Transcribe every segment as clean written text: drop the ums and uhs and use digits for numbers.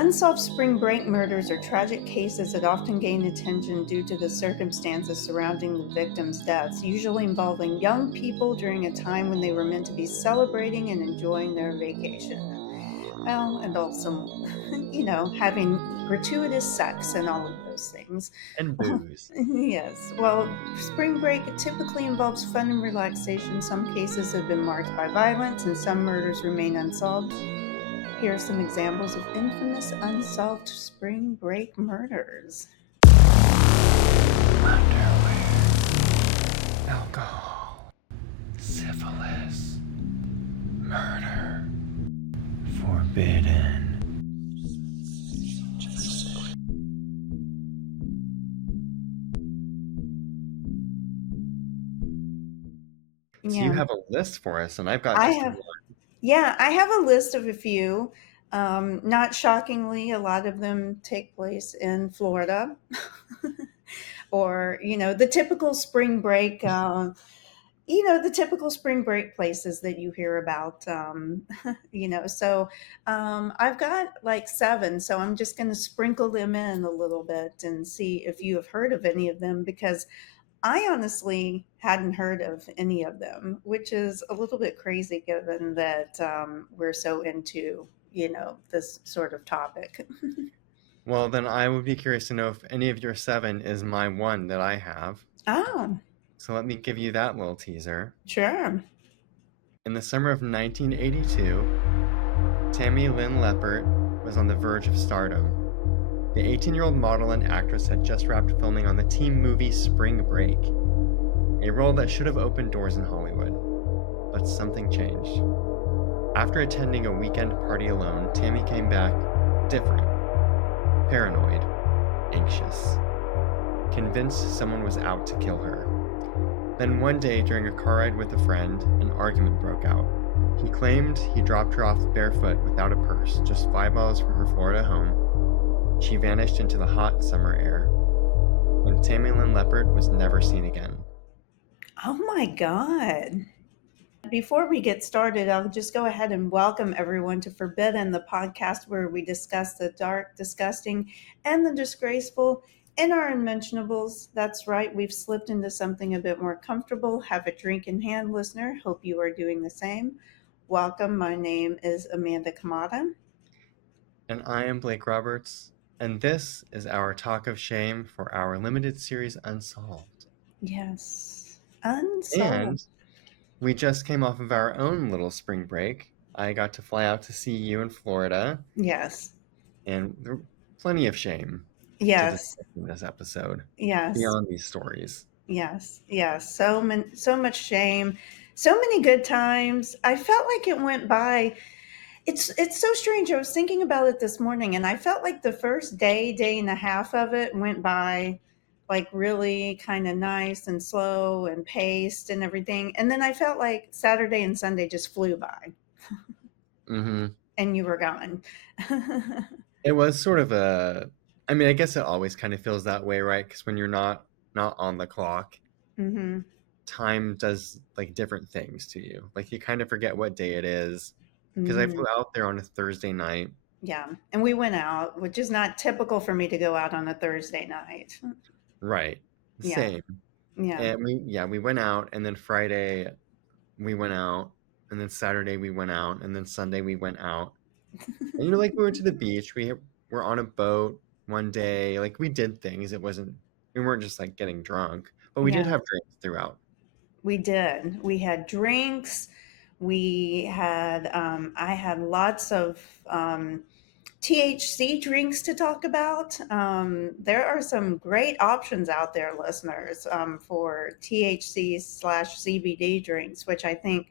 Unsolved spring break murders are tragic cases that often gain attention due to the circumstances surrounding the victims' deaths, usually involving young people during a time when they were meant to be celebrating and enjoying their vacation. Well, and also, having gratuitous sex and all of those things. And booze. Yes. Well, spring break typically involves fun and relaxation. Some cases have been marked by violence, and some murders remain unsolved. Here are some examples of infamous unsolved spring break murders. Underwear. Alcohol. Syphilis. Murder. Forbidden. So you Yeah, have a list for us, and I've got I just have. one. Yeah, I have a list of a few. Not shockingly, a lot of them take place in Florida, or the typical spring break. The typical spring break places that you hear about. So I've got like seven, so I'm just going to sprinkle them in a little bit and see if you have heard of any of them because I honestly hadn't heard of any of them, which is a little bit crazy given that we're so into, this sort of topic. Well, then I would be curious to know if any of your seven is my one that I have. Oh, So let me give you that little teaser. sure. In the summer of 1982, Tami Lynn Leppert was on the verge of stardom. The 18-year-old model and actress had just wrapped filming on the teen movie Spring Break, a role that should have opened doors in Hollywood. But something changed. After attending a weekend party alone, Tami came back different, paranoid, anxious, convinced someone was out to kill her. Then one day, during a car ride with a friend, an argument broke out. He claimed he dropped her off barefoot without a purse, just 5 miles from her Florida home. She vanished into the hot summer air, and Tami Lynn Leppert was never seen again. Oh my God. Before we get started, I'll just go ahead and welcome everyone to Forbidden, the podcast where we discuss the dark, disgusting, and the disgraceful in our unmentionables. That's right, we've slipped into something a bit more comfortable. Have a drink in hand, listener. Hope you are doing the same. Welcome. My name is Amanda Kamada. And I am Blake Roberts, and this is our talk of shame for our limited series Unsolved. Yes. Unsolved. And we just came off of our own little spring break. I got to fly out to see you in Florida, Yes. and there were plenty of shame to Yes. discuss in this episode Yes. beyond these stories. Yes. Yes. So much shame. So many good times. I felt like it went by. It's so strange. I was thinking about it this morning, and I felt like the first day and a half of it went by like really kind of nice and slow and paced and everything. And then I felt like Saturday and Sunday just flew by Mm-hmm. and you were gone. It was sort of I mean, I guess it always kind of feels that way, right? Because when you're not on the clock, Hmm. time does like different things to you. Like you kind of forget what day it is. Because I Hmm. flew out there on a Thursday night. Yeah. And we went out, which is not typical for me to go out on a Thursday night. Right. Yeah. Same. Yeah. And we went out, and then Friday we went out, and then Saturday we went out, and then Sunday we went out. And like we went to the beach. We were on a boat one day. Like we did things. We weren't just like getting drunk, but we did Yeah. have drinks throughout. We did. We had drinks. I had lots of THC drinks to talk about. There are some great options out there, listeners, for THC/CBD drinks, which I think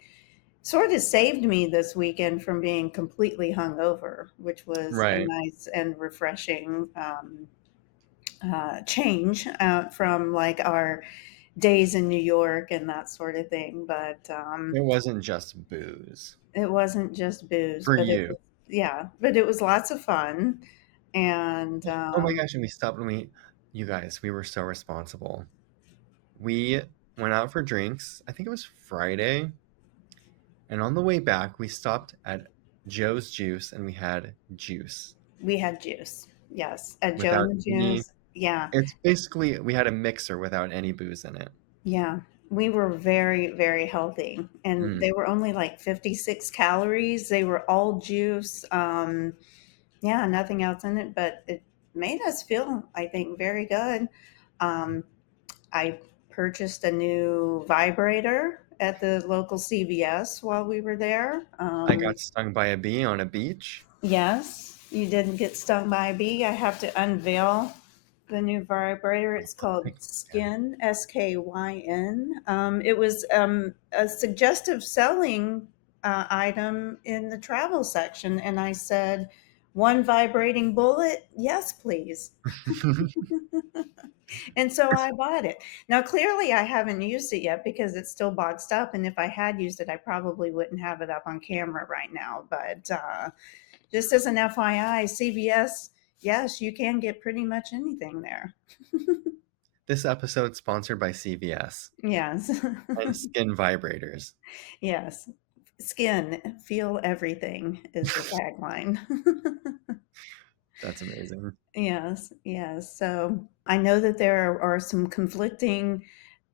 sort of saved me this weekend from being completely hungover, which was a Right. nice and refreshing change from like our days in New York and that sort of thing. But It wasn't just booze it wasn't just booze, for but it you. was, yeah, but it was lots of fun. And Oh my gosh! And we stopped and you guys, we were so responsible. We went out for drinks. I think it was Friday. And on the way back, we stopped at Joe's Juice and we had juice. We had juice. Yes, a Joe without and the any. Juice. Yeah, It's basically we had a mixer without any booze in it. yeah. We were very, very healthy, and Mm. they were only like 56 calories. They were all juice. Yeah, nothing else in it, but it made us feel, I think, very good. Um, I purchased a new vibrator at the local CVS while we were there. I got stung by a bee on a beach. Yes, you didn't get stung by a bee. I have to unveil the new vibrator. It's called Yeah. Skin, Skyn. It was a suggestive selling item in the travel section. And I said, one vibrating bullet? Yes, please. And so I bought it. Now, clearly, I haven't used it yet because it's still boxed up. And if I had used it, I probably wouldn't have it up on camera right now. But just as an FYI, CVS, yes, you can get pretty much anything there. This episode sponsored by CVS Yes. and skin vibrators. Yes. Skin, feel everything is the tagline. That's amazing. Yes, yes. So I know that there are some conflicting,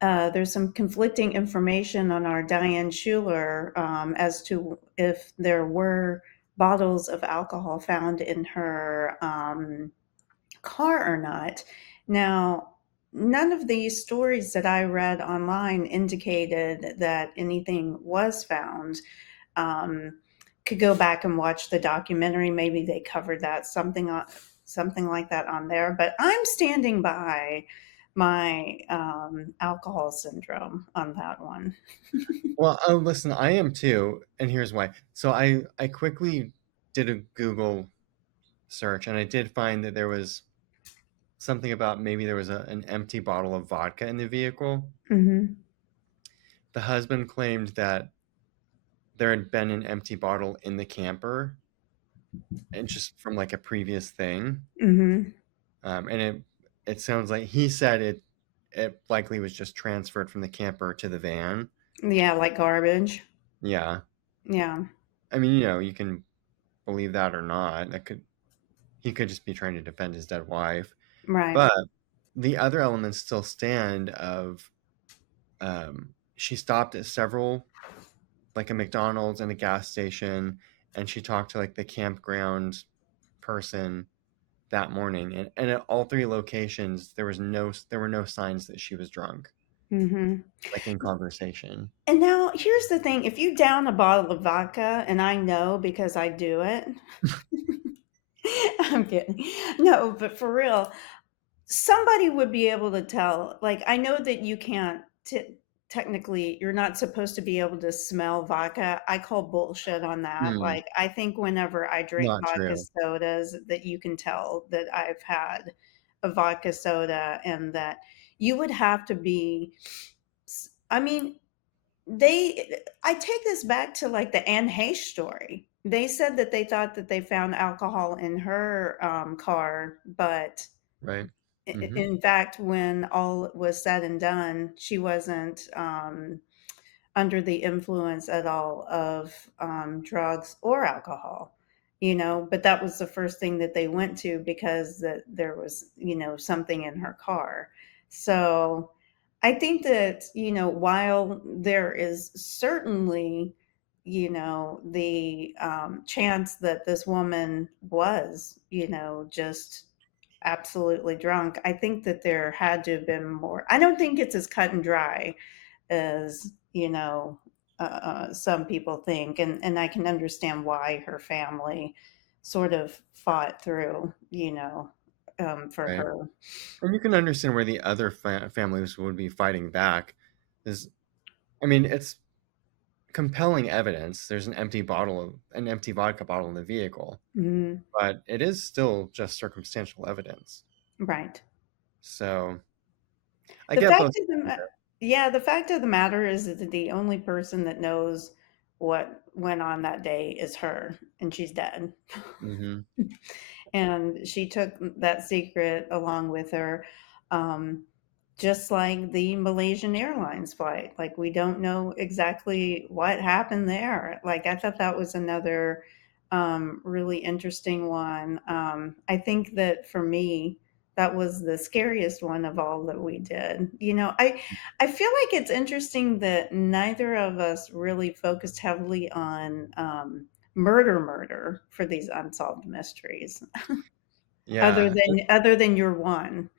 there's some conflicting information on our Diane Schuler as to if there were bottles of alcohol found in her car or not. Now, none of these stories that I read online indicated that anything was found. Um, could go back and watch the documentary. Maybe they covered that something like that on there. But I'm standing by my alcohol syndrome on that one. Well, listen, I am too, and here's why. So I quickly did a Google search, and I did find that there was something about maybe there was an empty bottle of vodka in the vehicle. Mm-hmm. The husband claimed that there had been an empty bottle in the camper, and just from like a previous thing. Mm-hmm. And it sounds like he said it likely was just transferred from the camper to the van. Yeah, like garbage. Yeah. Yeah, I mean, you can believe that or not. That could he could just be trying to defend his dead wife. right. But the other elements still stand of she stopped at several, like a McDonald's and a gas station, and she talked to like the campground person that morning, and at all three locations there were no signs that she was drunk, Mm-hmm. like in conversation. And now here's the thing: if you down a bottle of vodka, and I know because I do it, I'm kidding. No, but for real, somebody would be able to tell. Like, I know that you can't technically, you're not supposed to be able to smell vodka. I call bullshit on that. Hmm, Like, I think whenever I drink not vodka true. sodas, that you can tell that I've had a vodka soda, and that you would have to be. I mean, I take this back to like the Anne Heche story. They said that they thought that they found alcohol in her car, but Right. Hmm. in fact, when all was said and done, she wasn't under the influence at all of drugs or alcohol, but that was the first thing that they went to because that there was, something in her car. So I think that, while there is certainly, the chance that this woman was, just absolutely drunk, I think that there had to have been more. I don't think it's as cut and dry as some people think, and I can understand why her family sort of fought through, for Right. her. And you can understand where the other families would be fighting back. Is I mean, it's compelling evidence. There's an empty vodka bottle in the vehicle, Mhm. but it is still just circumstantial evidence. Right. So I The get fact both. of the yeah, the fact of the matter is that the only person that knows what went on that day is her, and she's dead. Hmm. And she took that secret along with her, um, just like the Malaysian Airlines flight. Like, we don't know exactly what happened there. Like, I thought that was another really interesting one. I think that for me, that was the scariest one of all that we did. I feel like it's interesting that neither of us really focused heavily on murder for these unsolved mysteries, Yeah. other than your one.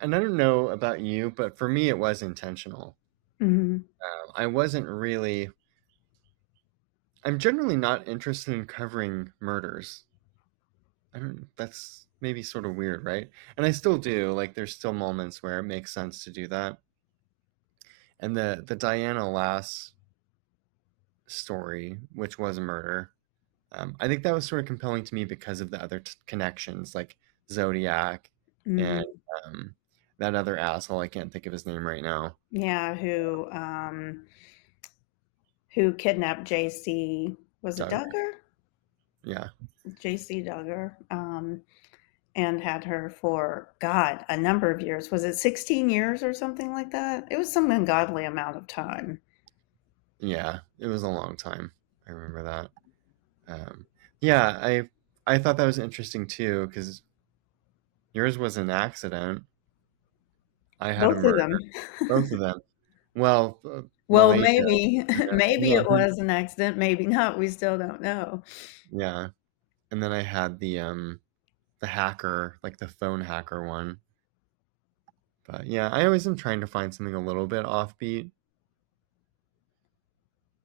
And I don't know about you, but for me, it was intentional. Mhm. I wasn't really, I'm generally not interested in covering murders. I don't, that's maybe sort of weird, right? And I still do. Like, there's still moments where it makes sense to do that. And the Diana Lass story, which was a murder, I think that was sort of compelling to me because of the other connections, like Zodiac and Mhm. um, that other asshole. I can't think of his name right now. Yeah, who kidnapped JC? Was it Doug. Duggar? Yeah. JC Duggar. And had her for, God, a number of years. Was it 16 years or something like that? It was some ungodly amount of time. Yeah. It was a long time. I remember that. Um, yeah. I thought that was interesting too because yours was an accident. I had a Both of murder. them. Both of them. Well, Well, Malaysia. maybe maybe Yeah. it was an accident, maybe not. We still don't know. Yeah. And then I had the hacker, like the phone hacker one. But yeah, I always am trying to find something a little bit offbeat.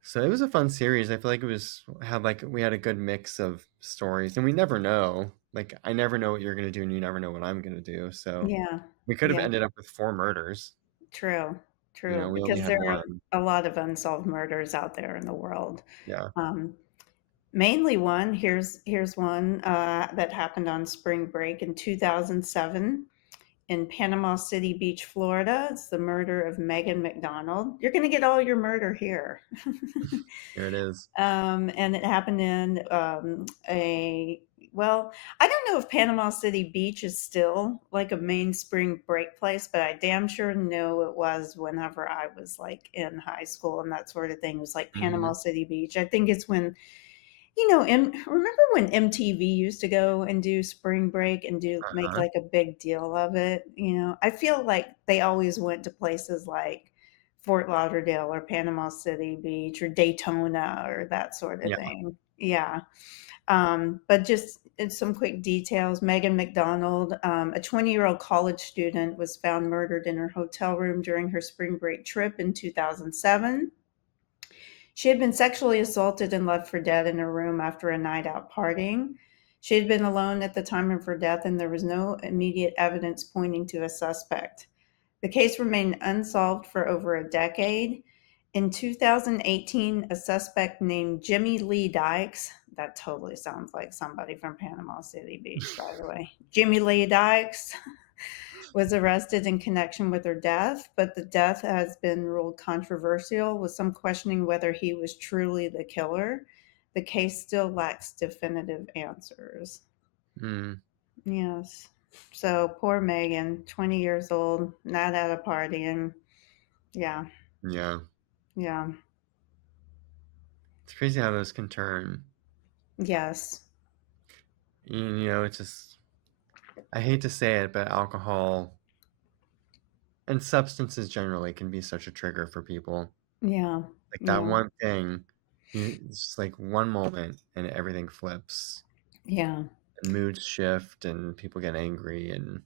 So it was a fun series. I feel like it was had like we had a good mix of stories, and we never know. Like I never know what you're gonna do, and you never know what I'm gonna do. So Yeah. we could have Yeah. ended up with four murders. True. True. We only Because had there are one. a lot of unsolved murders out there in the world. Yeah. Um, Mainly one. Here's one that happened on spring break in 2007. In Panama City Beach, Florida. It's the murder of Megan McDonald. You're going to get all your murder here. Here it is. And it happened in well, I don't know if Panama City Beach is still like a main spring break place, but I damn sure know it was whenever I was like in high school and that sort of thing. It was like Panama Hmm. City Beach. I think it's when remember when MTV used to go and do spring break and do make Uh-huh. like a big deal of it? I feel like they always went to places like Fort Lauderdale or Panama City Beach or Daytona or that sort of Yeah. thing. Yeah. But just in some quick details, Megan McDonald, a 20-year-old college student, was found murdered in her hotel room during her spring break trip in 2007. She had been sexually assaulted and left for dead in her room after a night out partying. She had been alone at the time of her death, and there was no immediate evidence pointing to a suspect. The case remained unsolved for over a decade. In 2018, a suspect named Jimmy Lee Dykes, that totally sounds like somebody from Panama City Beach, by the way. Jimmy Lee Dykes was arrested in connection with her death, but the death has been ruled controversial, with some questioning whether he was truly the killer. The case still lacks definitive answers. Mm, Yes. So poor Megan, 20 years old, not at a party, and yeah, yeah. yeah, It's crazy how those can turn. yes, It's just I hate to say it, but alcohol and substances generally can be such a trigger for people. yeah, Like that yeah, one thing, it's just like one moment and everything flips yeah. and moods shift and people get angry and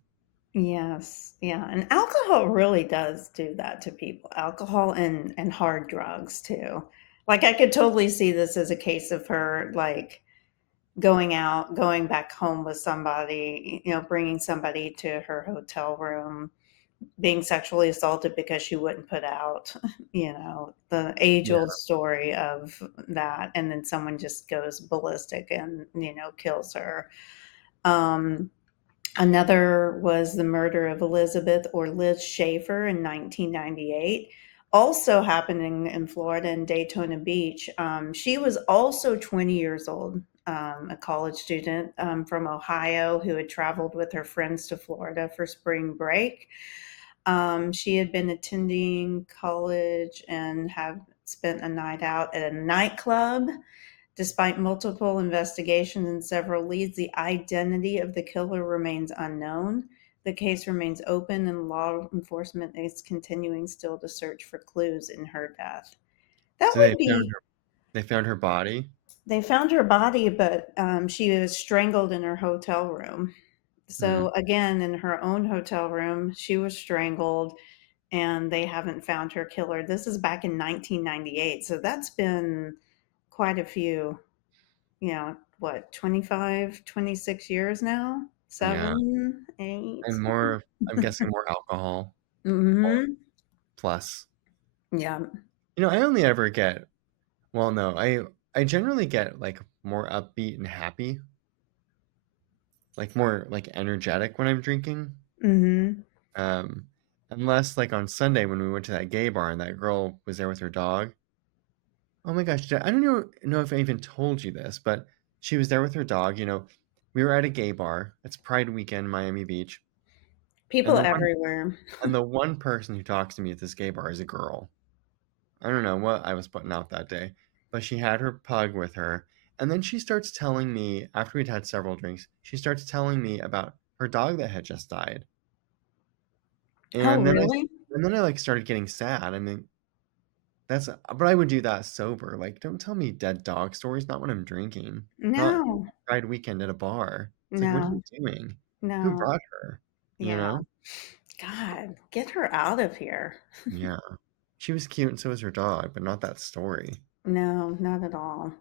Yes, yeah, and alcohol really does do that to people. Alcohol and hard drugs too. Like, I could totally see this as a case of her, like, going back home with somebody, bringing somebody to her hotel room, being sexually assaulted because she wouldn't put out, the yeah. age-old story of that, and then someone just goes ballistic and, kills her. Um Another was the murder of Elizabeth or Liz Schaefer in 1998, also happening in Florida in Daytona Beach. She was also 20 years old, a college student from Ohio who had traveled with her friends to Florida for spring break. She had been attending college and have spent a night out at a nightclub Despite multiple investigations and several leads, the identity of the killer remains unknown. The case remains open, and law enforcement is continuing still to search for clues in her death. That So would be. they found her body. They found her body, but she was strangled in her hotel room. So, Hmm. again, in her own hotel room, she was strangled, and they haven't found her killer. This is back in 1998. So that's been quite a few, what, 25, 26 years now? Yeah, Seven, eight? and more. I'm guessing more alcohol Mm-hmm. plus. Yeah. I only ever get. Well, no, I generally get like more upbeat and happy, like more like energetic when I'm drinking. Mm-hmm. Um, unless like on Sunday when we went to that gay bar and that girl was there with her dog. Oh my gosh, I don't know if I even told you this, but she was there with her dog. We were at a gay bar. It's Pride Weekend, Miami Beach, and People the one everywhere. and the one person who talks to me at this gay bar is a girl. I don't know what I was putting out that day, but she had her pug with her, and then she starts telling me after we'd had several drinks, she starts telling me about her dog that had just died. Oh, And then I really? and then I like started getting sad. I mean, but I would do that sober. Like, don't tell me dead dog stories, not when I'm drinking. Not No, Pride Weekend at a bar. It's like, what are you no, doing? Who no. brought her? You Yeah. know? God, get her out of here. Yeah. She was cute and so was her dog, but not that story. No, not at all.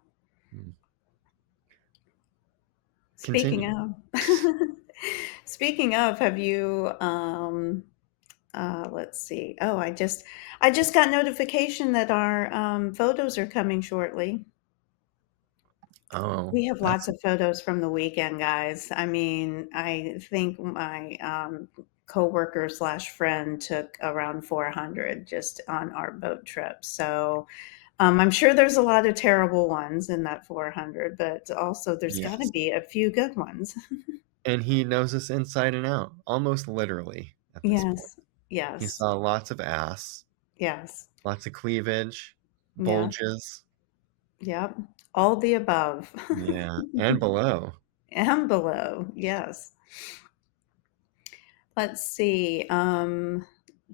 Mm. Speaking Continue. of, speaking of, have you, let's see. Oh, I just got notification that our photos are coming shortly. Oh, We have lots that's of photos from the weekend, guys. I mean, I think my coworker slash friend took around 400 just on our boat trip. So I'm sure there's a lot of terrible ones in that 400, but also there's got to yes. be a few good ones. And he knows us inside and out, almost literally at this point. Yes, He yes, saw lots of ass, yes, lots of cleavage, yeah, bulges, yep. All the above yeah, and below. and below. Yes. Let's see.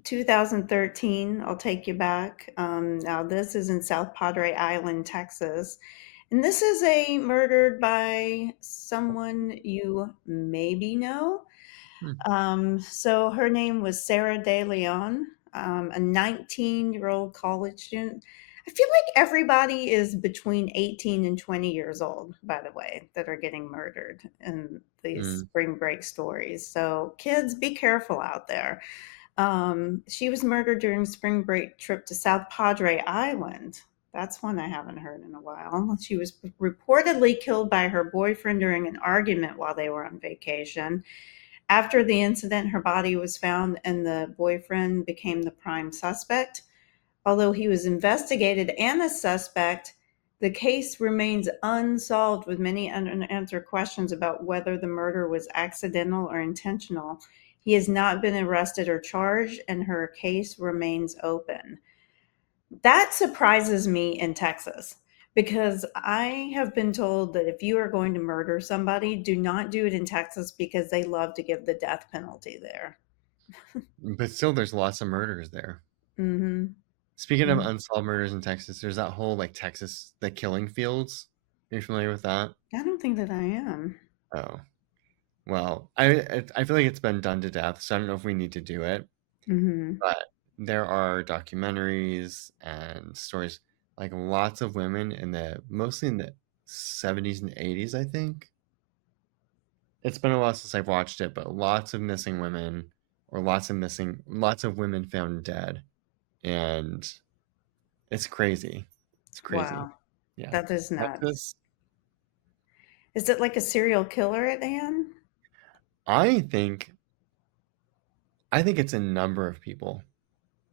2013, I'll take you back. Now, this is in South Padre Island, Texas. And this is a murdered by someone you maybe know. Hmm. So her name was Sarah De Leon, a 19-year-old college student. I feel like everybody is between 18 and 20 years old, by the way, that are getting murdered in these Hmm. spring break stories. So kids, be careful out there. She was murdered during spring break trip to South Padre Island. That's one I haven't heard in a while. She was reportedly killed by her boyfriend during an argument while they were on vacation. After the incident, her body was found and the boyfriend became the prime suspect. Although he was investigated and a suspect, the case remains unsolved with many unanswered questions about whether the murder was accidental or intentional. He has not been arrested or charged, and her case remains open. That surprises me in Texas because I have been told that if you are going to murder somebody, do not do it in Texas because they love to give the death penalty there. But still, there's lots of murders there. Mhm. Speaking of Mm. unsolved murders in Texas, there's that whole like Texas, the killing fields. Are you familiar with that? I don't think that I am. Oh, well, I feel like it's been done to death, so I don't know if we need to do it. Mhm. But there are documentaries and stories, like lots of women mostly in the 70s and 80s, I think. It's been a while since I've watched it, but lots of missing women or lots of women found dead. And it's crazy. It's crazy. Wow. Yeah. That is nuts. Texas, Is it like a serial killer at hand? I think I think it's a number of people.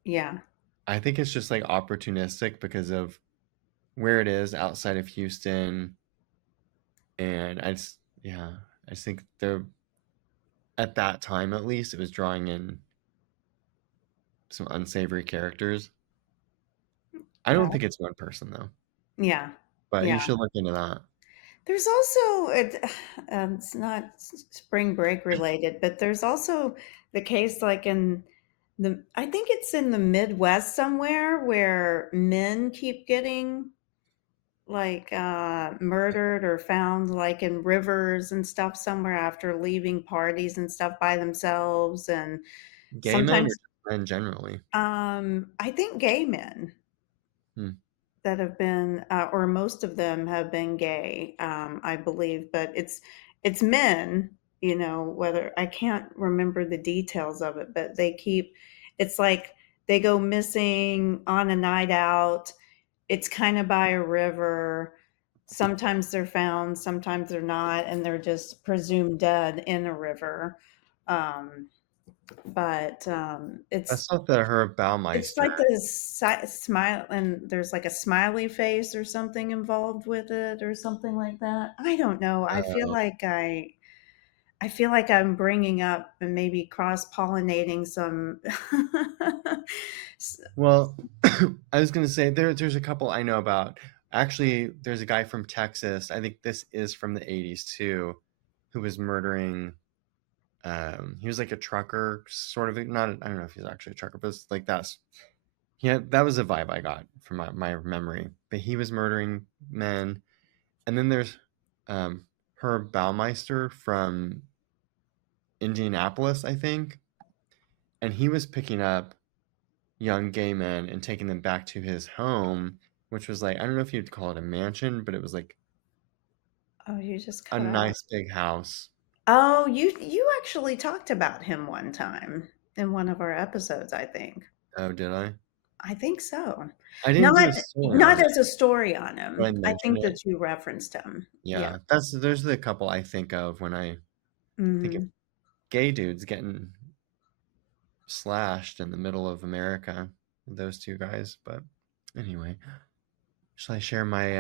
Yeah. I think it's just like opportunistic because of where it is outside of Houston. And yeah, I just think they're at that time at least, it was drawing in some unsavory characters. I don't Well, think it's one person though. yeah. but you Yeah. should look into that. There's also it's not spring break related, but there's also the case like in the I think it's in the Midwest somewhere where men keep getting like murdered or found like in rivers and stuff somewhere after leaving parties and stuff by themselves and Gay men or sometimes just men generally? I think gay men Hmm. that have been, or most of them have been gay, I believe, but it's men, you know, whether I can't remember the details of it, but they keep it's like they go missing on a night out. It's kind of by a river. Sometimes they're found, sometimes they're not, and they're just presumed dead in a river. Um, but I saw the Herb it's Baumeister. like a smile, and there's like a smiley face or something involved with it, or something like that. I don't know. Uh, I feel like I'm bringing up and maybe cross pollinating some. well, I was gonna say there's a couple I know about. Actually, there's a guy from Texas. I think this is from the '80s too, who was murdering. He was like a trucker, sort of. Not. I don't know if he's actually a trucker, but it's like that's. Yeah, that was a vibe I got from my memory. But he was murdering men, and then there's um, Herb Baumeister from Indianapolis, I think, and he was picking up young gay men and taking them back to his home, which was like I don't know if you'd call it a mansion, but it was like Oh, you just a cut out. nice big house. Oh, you actually talked about him one time in one of our episodes, I think. Oh, did I? I think so. I didn't do Not a story not on it, as a story on but I him. I mentioned think it. that you referenced him. Yeah. Yeah, that's there's the couple I think of when I think of Mhm. gay dudes getting slashed in the middle of America. Those two guys, but anyway, shall I share my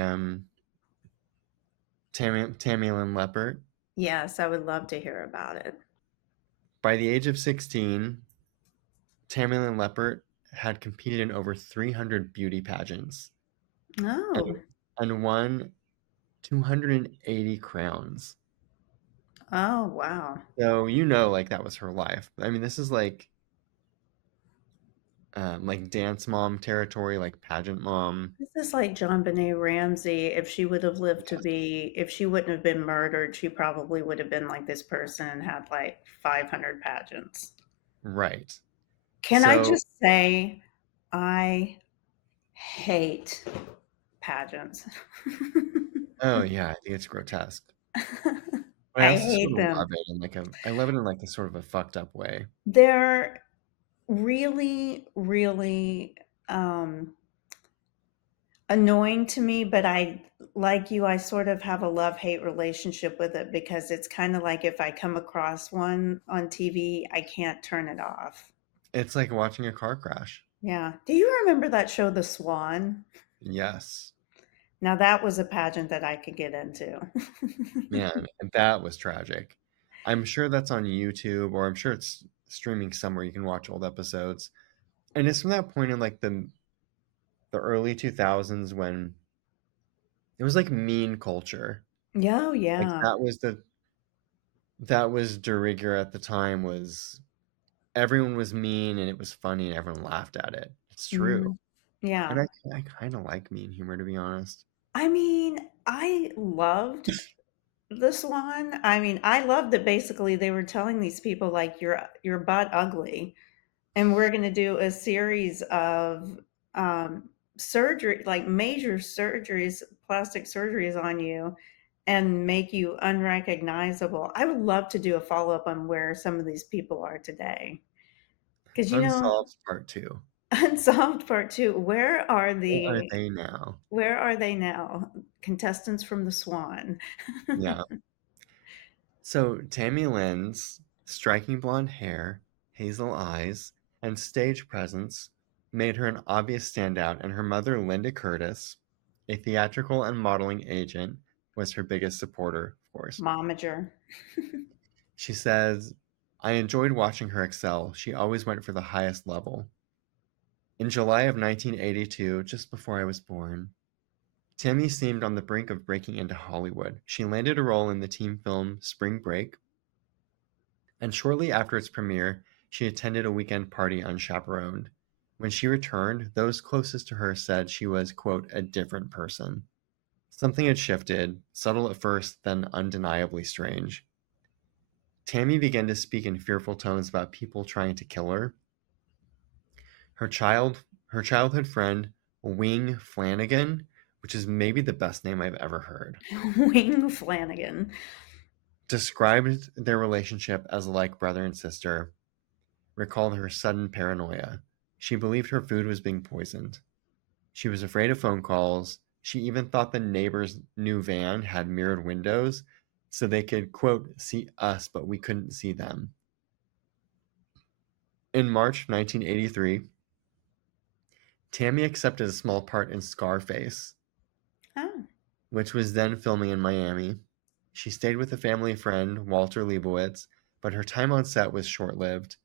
Tammy Lynn Leppert? Yes, I would love to hear about it. By the age of 16, Tammy Lynn Leppert had competed in over 300 beauty pageants Oh. and, and won 280 crowns. Oh, wow. So like that was her life. I mean, this is like dance mom territory, like pageant mom. This is like John Benet Ramsey. If she would have lived to Yes. be if she wouldn't have been murdered, she probably would have been like this person and had like 500 pageants. Right. Can I So, just say I hate pageants. oh yeah, I think it's grotesque. But I I also sort hate of love them. it in I love it in like a sort of a fucked up way. They're really, really, annoying to me, but like you, I sort of have a love-hate relationship with it because it's kinda like if I come across one on TV, I can't turn it off. It's like watching a car crash. Yeah. Do you remember that show, The Swan? Yes. Now that was a pageant that I could get into. Man, and that was tragic. I'm sure that's on YouTube or I'm sure it's streaming somewhere you can watch old episodes. And it's from that point in like the early 2000s when it was like mean culture. Oh, Like yeah. that was de rigueur at the time was everyone was mean and it was funny and everyone laughed at it. It's true. Mhm. And Yeah. I kind of like mean humor to be honest. I mean, I loved The Swan. I mean, I loved that basically they were telling these people, like, "You're butt ugly, and we're gonna do a series of, surgery like, major surgeries, plastic surgeries on you and make you unrecognizable." I would love to do a follow-up on where some of these people are today, because Unsolved Part 2. Unsolved Part 2, Where are they now? where are they now? Contestants from The Swan. Yeah. So Tammy Lynn's striking blonde hair, hazel eyes, and stage presence made her an obvious standout, and her mother, Linda Curtis, a theatrical and modeling agent, was her biggest supporter, of course. Momager. She says, I enjoyed watching her excel. She always went for the highest level. In July of 1982, just before I was born, Tami seemed on the brink of breaking into Hollywood. She landed a role in the teen film Spring Break, and shortly after its premiere, she attended a weekend party unchaperoned. When she returned, those closest to her said she was, quote, a different person. Something had shifted, subtle at first, then undeniably strange. Tami began to speak in fearful tones about people trying to kill her. Her childhood friend, Wing Flanagan, which is maybe the best name I've ever heard, Wing Flanagan. described their relationship as like brother and sister, recalled her sudden paranoia. She believed her food was being poisoned. She was afraid of phone calls. She even thought the neighbor's new van had mirrored windows so they could, quote, see us, but we couldn't see them. In March 1983, Tami accepted a small part in Scarface, Oh. which was then filming in Miami. She stayed with a family friend, Walter Leibowitz, but her time on set was short-lived.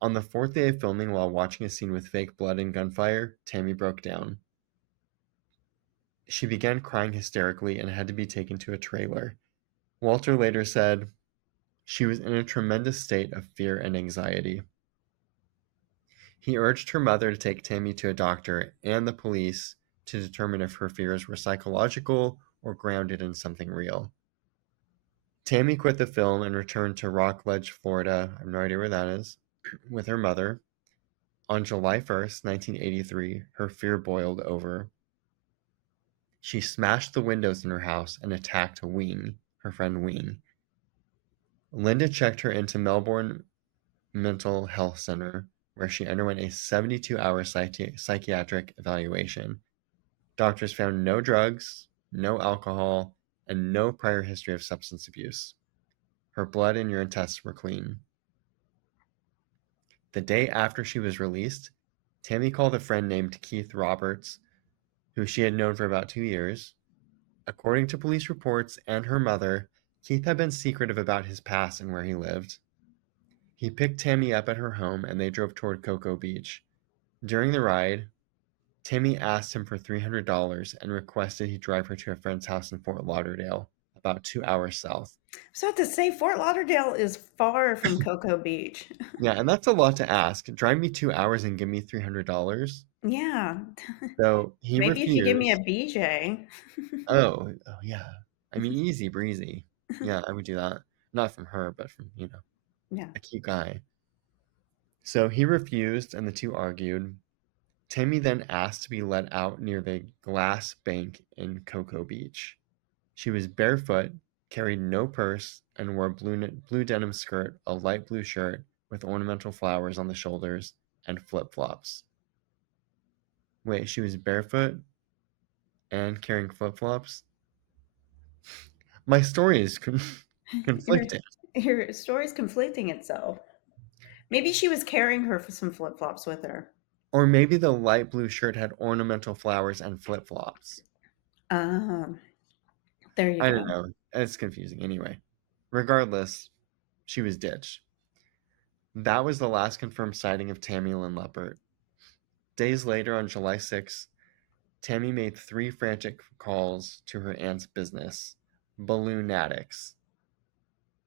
On the fourth day of filming, while watching a scene with fake blood and gunfire, Tami broke down. She began crying hysterically and had to be taken to a trailer. Walter later said she was in a tremendous state of fear and anxiety. He urged her mother to take Tami to a doctor and the police to determine if her fears were psychological or grounded in something real. Tami quit the film and returned to Rockledge, Florida, I have no idea where that is, with her mother. On July 1st, 1983, her fear boiled over. She smashed the windows in her house and attacked Wing, her friend Wing. Linda checked her into Melbourne Mental Health Center, where she underwent a 72-hour psychiatric evaluation. Doctors found no drugs, no alcohol, and no prior history of substance abuse. Her blood and urine tests were clean. The day after she was released, Tami called a friend named Keith Roberts, who she had known for about 2 years. According to police reports and her mother, Keith had been secretive about his past and where he lived. He picked Tami up at her home and they drove toward Cocoa Beach. During the ride, Tami asked him for $300 and requested he drive her to a friend's house in Fort Lauderdale, about 2 hours south. So to say Fort Lauderdale is far from Cocoa Beach. Yeah, and that's a lot to ask. Drive me 2 hours and give me $300? Yeah. So he Maybe if you give me a refused. BJ. Oh yeah. I mean, easy breezy. Yeah, I would do that. Not from her, but from, Yeah. a cute guy. So he refused and the two argued. Tami then asked to be let out near the glass bank in Cocoa Beach. She was barefoot, carried no purse, and wore a blue denim skirt, a light blue shirt with ornamental flowers on the shoulders, and flip-flops. Wait, she was barefoot and carrying flip-flops? My story is Your conflicting. your story's conflicting itself. Maybe she was carrying her for some flip-flops with her. Or maybe the light blue shirt had ornamental flowers and flip-flops. Um, there you I don't go. know. It's confusing. Anyway, regardless, she was ditched. That was the last confirmed sighting of Tami Lynn Leppert. Days later, on July 6th, Tami made 3 frantic calls to her aunt's business, Balloonatics.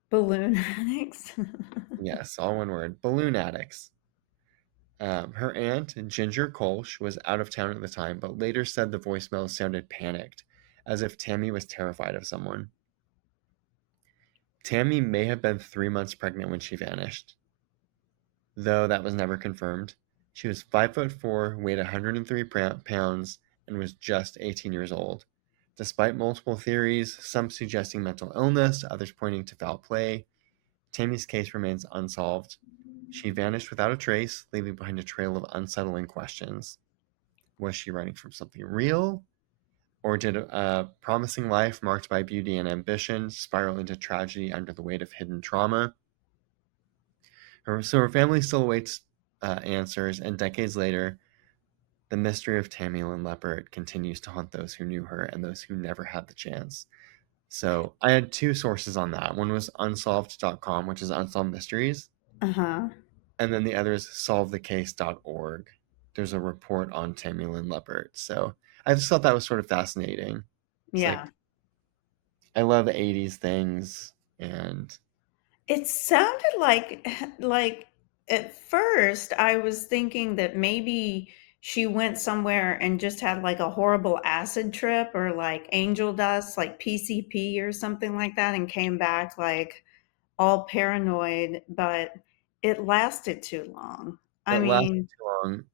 Balloon addicts. Yes, all one word, Balloonatics. Her aunt, Ginger Kolsch, was out of town at the time, but later said the voicemail sounded panicked, as if Tami was terrified of someone. Tami may have been 3 months pregnant when she vanished, though that was never confirmed. She was 5'4", weighed 103 pounds, and was just 18 years old. Despite multiple theories, some suggesting mental illness, others pointing to foul play, Tami's case remains unsolved. She vanished without a trace, leaving behind a trail of unsettling questions. Was she running from something real? Or did a promising life marked by beauty and ambition spiral into tragedy under the weight of hidden trauma? So her family still awaits answers, and decades later, the mystery of Tami Lynn Leppert continues to haunt those who knew her and those who never had the chance. So I had 2 sources on that. One was unsolved.com, which is Unsolved Mysteries, Uh-huh. and then the other is solvethecase.org. There's a report on Tami Lynn Leppert. So I just thought that was sort of fascinating. It's like Yeah. I love 80s things and It sounded like at first I was thinking that maybe she went somewhere and just had like a horrible acid trip or like angel dust, like PCP or something like that, and came back like all paranoid, but it lasted too long. it I lasted mean, too long.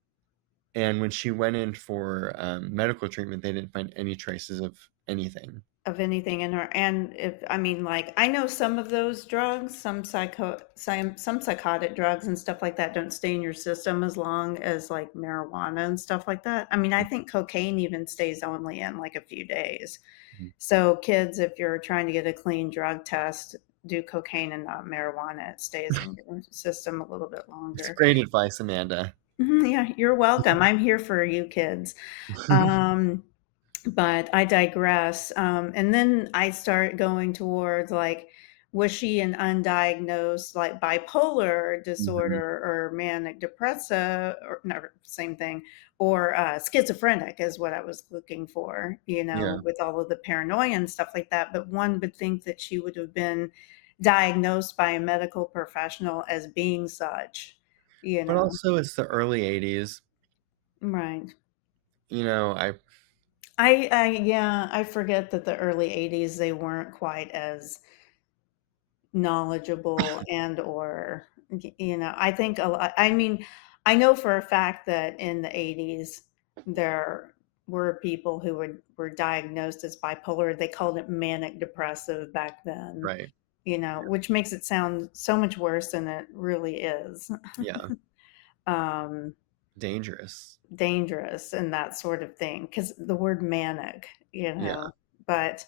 And when she went in for medical treatment, they didn't find any traces of anything. of anything in her, and if I mean, like, I know some of those drugs, some psychotic drugs and stuff like that don't stay in your system as long as, like, marijuana and stuff like that. I mean, I think cocaine even stays only in, like, a few days. Mhm. So, kids, if you're trying to get a clean drug test, do cocaine and not marijuana. It stays in your system a little bit It's longer. great advice, Amanda. Mhm, yeah, you're welcome. I'm here for you kids. Um but I digress. And then I start going towards like, was she an undiagnosed like bipolar Mhm. disorder or manic depressive or no, same thing, or schizophrenic is what I was looking for, Yeah. with all of the paranoia and stuff like that. But one would think that she would have been diagnosed by a medical professional as being such, you But know. also, it's the early 80s. Right. I Yeah, I forget that the early 80s, they weren't quite as knowledgeable and or, I think a lot, I mean, I know for a fact that in the 80s, there were people who were diagnosed as bipolar. They called it manic depressive back then, right. which makes it sound so much worse than it really is. Yeah. Um, Dangerous. dangerous and that sort of thing because the word manic, Yeah. but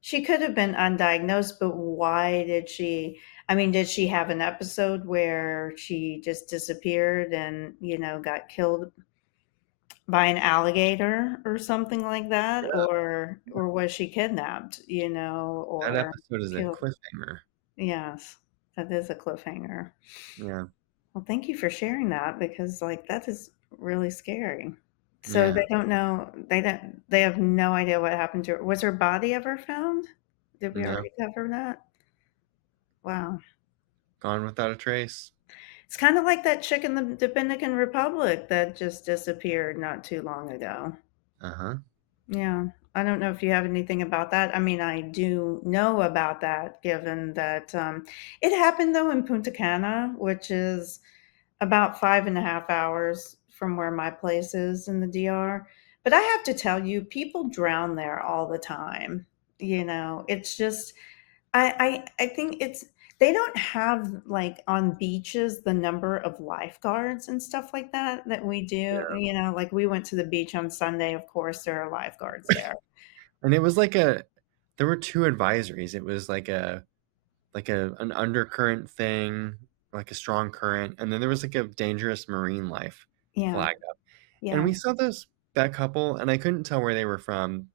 she could have been undiagnosed, but why did she, I mean, did she have an episode where she just disappeared and got killed by an alligator or something like that, Yeah. or was she kidnapped, That or episode is a killed? cliffhanger. Yes, that is a cliffhanger. Yeah. Well, thank you for sharing that because, like, that is really scary. So Yeah. they have no idea what happened to her. Was her body ever found? Did we No. already cover that? Wow. Gone without a trace. It's kind of like that chick in the Dominican Republic that just disappeared not too long ago. Uh-huh. Yeah. I don't know if you have anything about that. I mean, I do know about that, given that it happened though in Punta Cana, which is about 5.5 hours from where my place is in the DR. But I have to tell you, people drown there all the time. It's just I think it's they don't have like on beaches the number of lifeguards and stuff like that we do. Yeah. Like we went to the beach on Sunday, of course there are lifeguards there. And it was like a there were two advisories. It was like an undercurrent thing, like a strong current, and then there was like a dangerous marine life Yeah. flag up. And Yeah. we saw that couple, and I couldn't tell where they were from.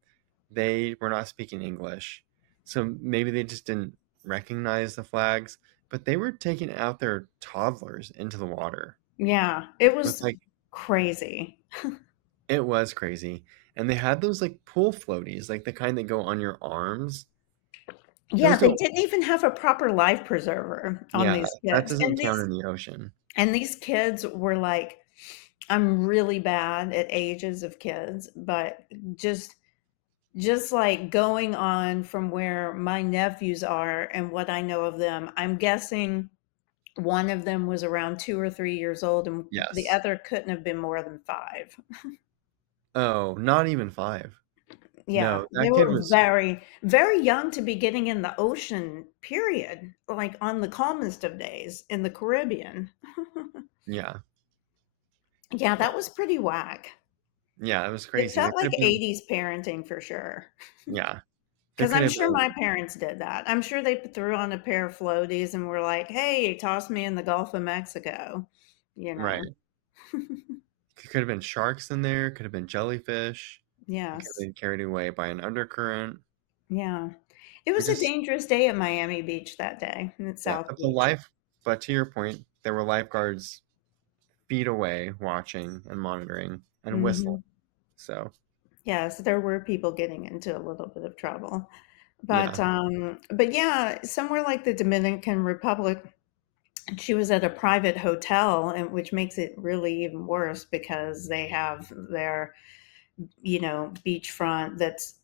They were not speaking English, so maybe they just didn't recognize the flags. But they were taking out their toddlers into the water Yeah. It with was like crazy. it was crazy, and they had those like pool floaties, like the kind that go on your arms. Yeah, Those they don't. didn't even have a proper life preserver on Yeah, these that kids. doesn't count in the ocean. And these kids were like, I'm really bad at ages of kids, but just just like going on from where my nephews are and what I know of them, I'm guessing one of them was around 2 or 3 years old, and the Yes. other couldn't have been more than 5. Oh, not even 5. Yeah, No, they that kid were was very, very young to be getting in the ocean, period, like on the calmest of days in the Caribbean. yeah. Yeah, Uh, that was pretty whack. yeah, it was It crazy. There felt could like have been 80s parenting for sure. yeah. There Because could I'm have sure been my parents did that. I'm sure they threw on a pair of floaties and were like, "Hey, toss me in the Gulf of Mexico," you know? right. Could have been sharks in there, could have been jellyfish. They could have Yes. been carried away by an undercurrent. Yeah. It We was a just dangerous day at Miami Beach that day, at yeah, South but Beach. but to your point, there were lifeguards feet away watching and monitoring and whistling. Mhm. So, Yes, there were people getting into a little bit of trouble. Yeah. But yeah, somewhere like the Dominican Republic, she was at a private hotel, and which makes it really even worse because they have their, beachfront that's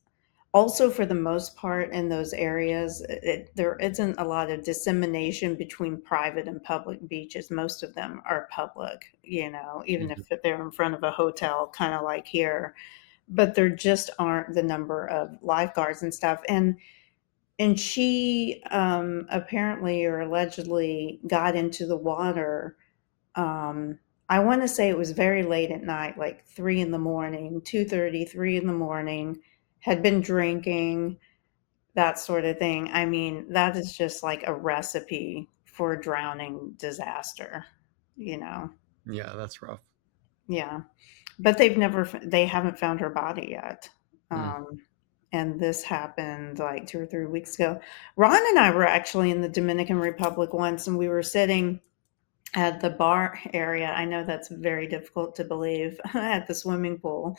also for the most part in those areas, there isn't a lot of dissemination between private and public beaches. Most of them are public, even Mhm. if they're in front of a hotel, kind of like here. But there just aren't the number of lifeguards and stuff. And she apparently or allegedly got into the water. I want to say it was very late at night, like 3 in the morning, 2:30, 3 in the morning, had been drinking, that sort of thing. I mean, that is just like a recipe for drowning disaster, you know? Yeah, that's rough. Yeah. But they haven't found her body yet. Mm. Um, and this happened like 2 or 3 weeks ago. Ron and I were actually in the Dominican Republic once, and we were sitting at the bar area. I know that's very difficult to believe at the swimming pool.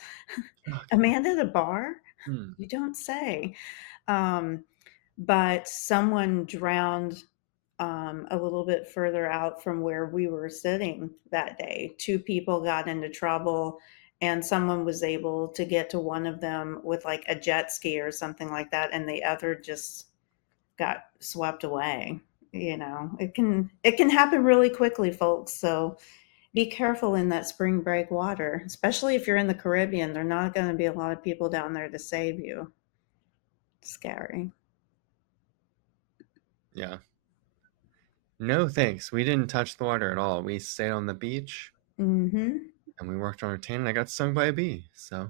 Okay. Amanda at a bar? Mm. You don't say. Um, but someone drowned a little bit further out from where we were sitting that day. Two people got into trouble, and someone was able to get to one of them with like a jet ski or something like that, and the other just got swept away. It can happen really quickly, folks. So be careful in that spring break water, especially if you're in the Caribbean. There are not going to be a lot of people down there to save you. Scary. Yeah. No, thanks. We didn't touch the water at all. We stayed on the beach Hmm. and we worked on our tan, and I got stung by a bee. So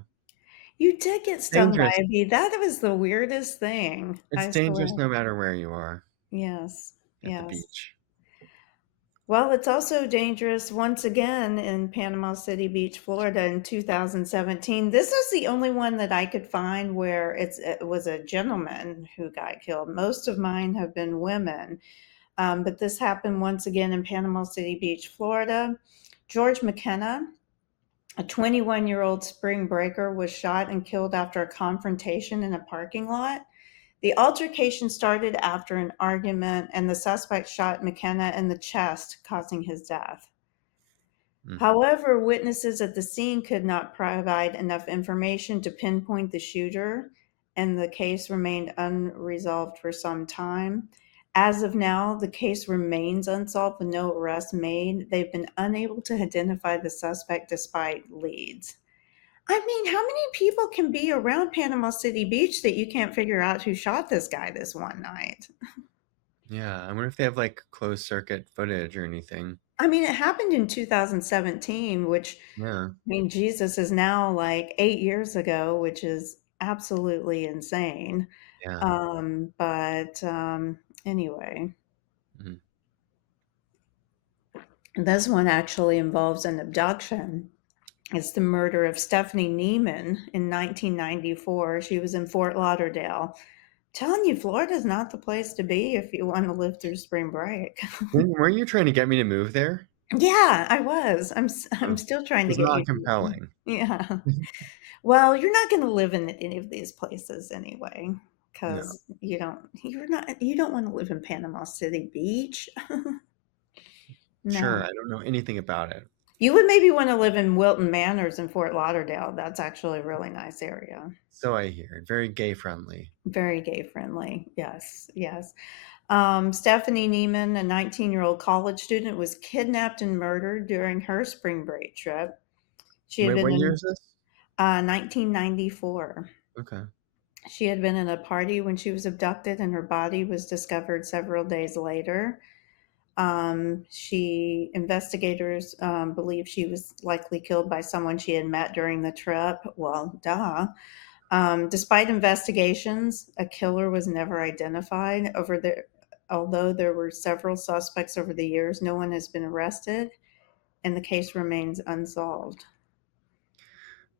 You did get stung by dangerous. a bee. That was the weirdest thing, It's I dangerous swear. no matter where you are Yes, at the yes. beach. Well, it's also dangerous once again in Panama City Beach, Florida in 2017. This is the only one that I could find where it was a gentleman who got killed. Most of mine have been women. But this happened once again in Panama City Beach, Florida. George McKenna, a 21-year-old spring breaker, was shot and killed after a confrontation in a parking lot. The altercation started after an argument, and the suspect shot McKenna in the chest, causing his death. Mm. However, witnesses at the scene could not provide enough information to pinpoint the shooter, and the case remained unresolved for some time. As of now, the case remains unsolved with no arrests made. They've been unable to identify the suspect despite leads. I mean, how many people can be around Panama City Beach that you can't figure out who shot this guy this one night? Yeah, I wonder if they have like closed circuit footage or anything. I mean, it happened in 2017, which, Yeah, I mean, Jesus is now like 8 years ago, which is absolutely insane. yeah. Anyway, Mm. this one actually involves an abduction. It's the murder of Stephanie Neiman in 1994. She was in Fort Lauderdale. Telling you, Florida's not the place to be if you want to live through spring break. Weren't you trying to get me to move there? Yeah, I was. I'm Oh, still trying to it's get not you to move. compelling. Yeah. Well, you're not gonna live in any of these places anyway, No, because you don't wanna live in Panama City Beach. sure, No. I don't know anything about it. You would maybe wanna live in Wilton Manors in Fort Lauderdale. That's actually a really nice area. So I hear. Very gay friendly. Very gay friendly. Yes, yes. Stephanie Neiman, a 19-year-old college student, was kidnapped and murdered during her spring break trip. She had Wait, been what year in is this? 1994. Okay. She had been at a party when she was abducted, and her body was discovered several days later. She investigators believe she was likely killed by someone she had met during the trip. Well, duh. Despite investigations, a killer was never identified. Although there were several suspects over the years, no one has been arrested, and the case remains unsolved.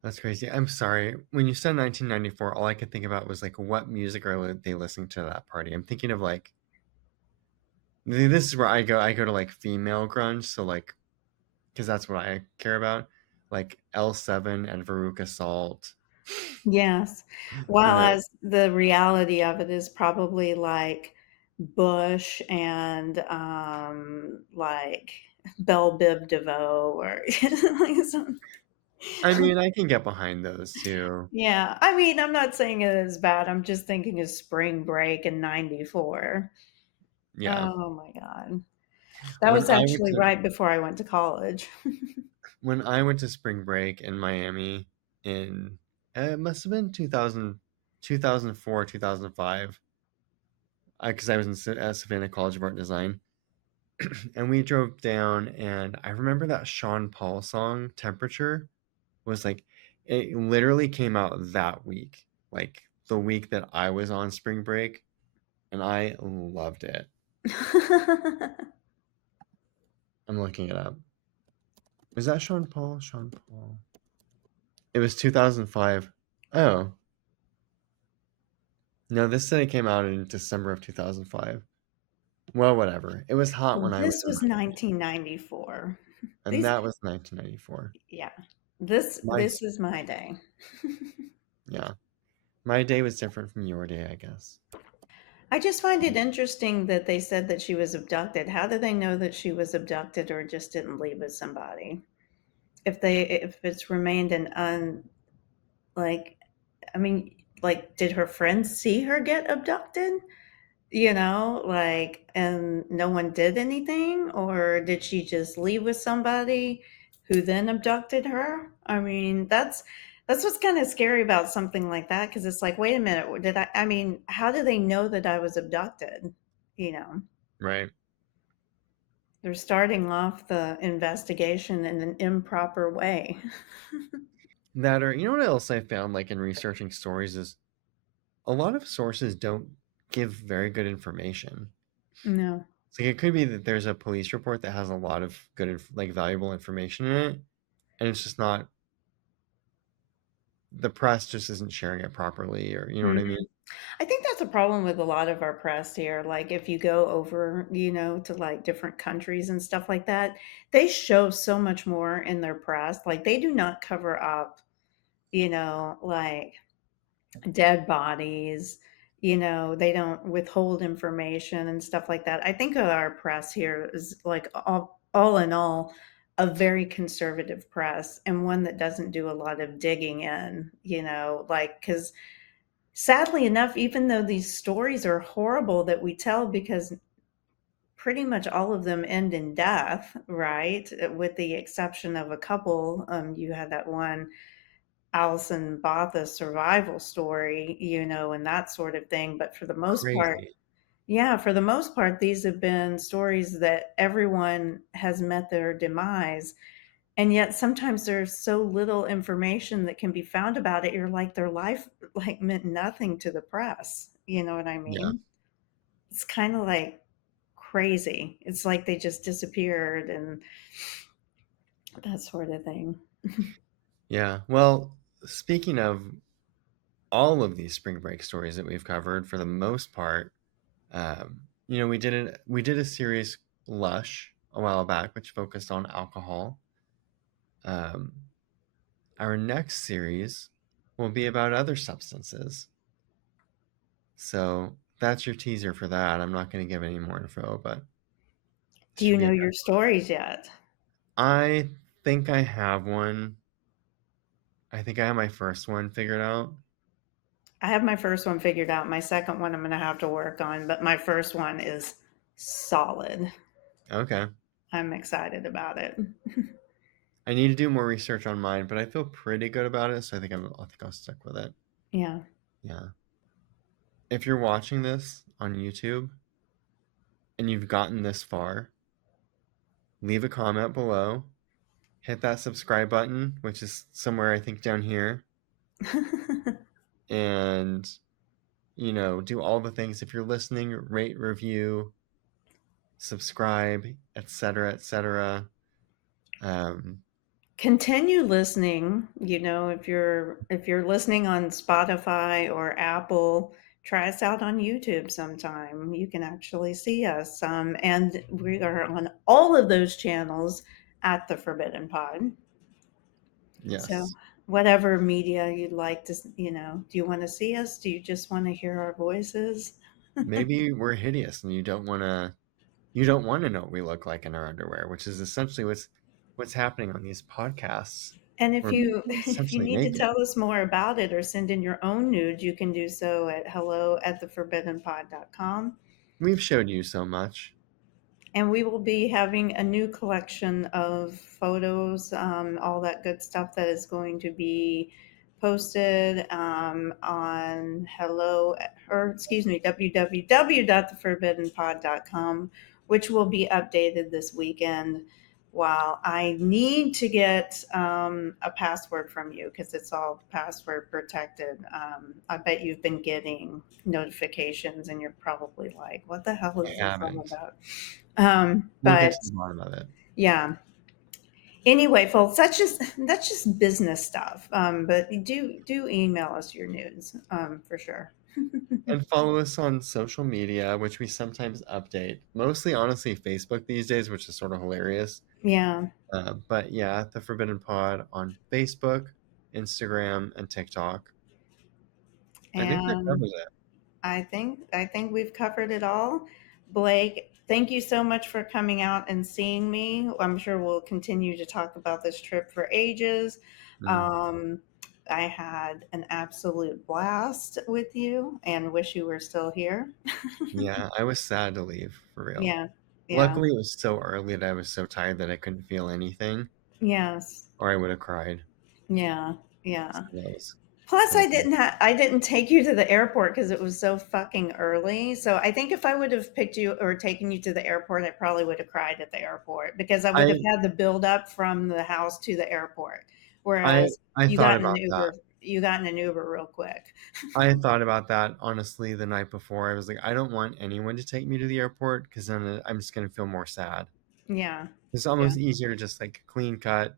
That's crazy. I'm sorry. When you said 1994, all I could think about was like, what music are they listening to at that party? I'm thinking of like, this is where I go. I go to like female grunge. So like, because that's what I care about. Like L7 and Veruca Salt. Yes. Uh, Whereas the reality of it is probably like Bush and, like Belle Biv DeVoe or like some. I mean, I can get behind those too. Yeah, I mean, I'm not saying it is bad, I'm just thinking of Spring Break in '94. Yeah. Oh my god. That When was I went actually to right before I went to college. when I went to spring break in Miami in it must have been 2004, 2005, because I was in Savannah College of Art and Design, and we drove down, and I remember that Sean Paul song "Temperature" was like it literally came out that week, like the week that I was on spring break, and I loved it. I'm looking it up. Was that Sean Paul? Sean Paul. It was 2005. Oh, no, this said it came out in December of 2005. Well, whatever. It was hot Well, when I was this in was Miami, 1994. and These that was 1994. Yeah. This My this is my day. yeah, my day was different from your day, I guess. I just find it interesting that they said that she was abducted. How do they know that she was abducted or just didn't leave with somebody? If it's remained an like I mean, like did her friends see her get abducted? Like, and no one did anything? Or did she just leave with somebody who then abducted her? I mean, that's what's kind of scary about something like that because it's like, wait a minute, I mean, how do they know that I was abducted? You know, Right. they're starting off the investigation in an improper way. That or you know what else I found like in researching stories is a lot of sources don't give very good information. No. It's like it could be that there's a police report that has a lot of good, like valuable information in it, and it's just not the press just isn't sharing it properly, or you know what I Mhm. mean? I think that's a problem with a lot of our press here. Like, if you go over, to like different countries and stuff like that, they show so much more in their press. Like, they do not cover up, like dead bodies, they don't withhold information and stuff like that. I think our press here is like all in all, a very conservative press and one that doesn't do a lot of digging in, like, because sadly enough, even though these stories are horrible that we tell because pretty much all of them end in death, right? With the exception of a couple. You had that one Alison Botha survival story, and that sort of thing. But for the most part, Crazy. yeah, for the most part, these have been stories that everyone has met their demise. And yet sometimes there's so little information that can be found about it. You're like, their life like meant nothing to the press. You know what I Yeah. mean? It's kind of like crazy. It's like they just disappeared and that sort of thing. Yeah. Well, speaking of all of these spring break stories that we've covered, for the most part, we did a series Lush a while back, which focused on alcohol. Um, our next series will be about other substances. So that's your teaser for that. I'm not going to give any more info, but it Do you should be know a your good. stories yet? I think I have one. I think I have my first one figured out. I have my first one figured out. My second one I'm going to have to work on, but my first one is solid. Okay. I'm excited about it. I need to do more research on mine, but I feel pretty good about it, so I think I'll stick with it. Yeah. Yeah. If you're watching this on YouTube and you've gotten this far, leave a comment below, hit that subscribe button, which is somewhere I think down here, and do all the things. If you're listening, rate, review, subscribe, etc., etc. Um, Continue listening. If you're listening on Spotify or Apple, try us out on YouTube sometime. You can actually see us. And we are on all of those channels at the Forbidden Pod. So yes. whatever media you'd like to, do you want to see us? Do you just want to hear our voices? Maybe we're hideous and you don't want to know what we look like in our underwear, which is essentially what's happening on these podcasts. And if We're you if you essentially need to naked. tell us more about it or send in your own nude, you can do so at hello@theforbiddenpod.com. We've showed you so much. And we will be having a new collection of photos, all that good stuff that is going to be posted on www.theforbiddenpod.com, which will be updated this weekend. While I need to get a password from you because it's all password protected. I bet you've been getting notifications and you're probably like, what the hell I is this all haven't. about? We'll get But to the bottom of it. yeah. Anyway, folks, that's just business stuff. But do email us your nudes for sure. And follow us on social media, which we sometimes update. Mostly, honestly, Facebook these days, which is sort of hilarious. Yeah, But yeah, The Forbidden Pod on Facebook, Instagram, and TikTok. I think that and covers it. I think we've covered it all. Blake, thank you so much for coming out and seeing me. I'm sure we'll continue to talk about this trip for ages. Mm. Um, I had an absolute blast with you and wish you were still here. Yeah, I was sad to leave, for real. Yeah, yeah, Luckily, it was so early that I was so tired that I couldn't feel anything, yes, or I would have cried. yeah, yeah. So that was Plus, kind of fun. I didn't take you to the airport because it was so fucking early. So I think if I would have picked you or taken you to the airport, I probably would have cried at the airport because I would have I had the build up from the house to the airport. I Whereas I thought about that. You got in an Uber real quick. I thought about that honestly the night before. I was like, I don't want anyone to take me to the airport because then I'm just gonna feel more sad. Yeah, It's yeah, almost easier to just like clean cut,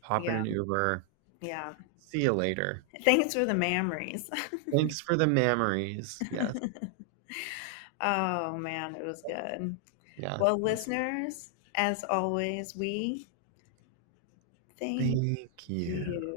hop in yeah, an Uber, yeah. see you later. Thanks for the memories. Thanks for the memories. Yes. Oh man, it was good. Yeah. Well, listeners, as always, we thank Thank you. you.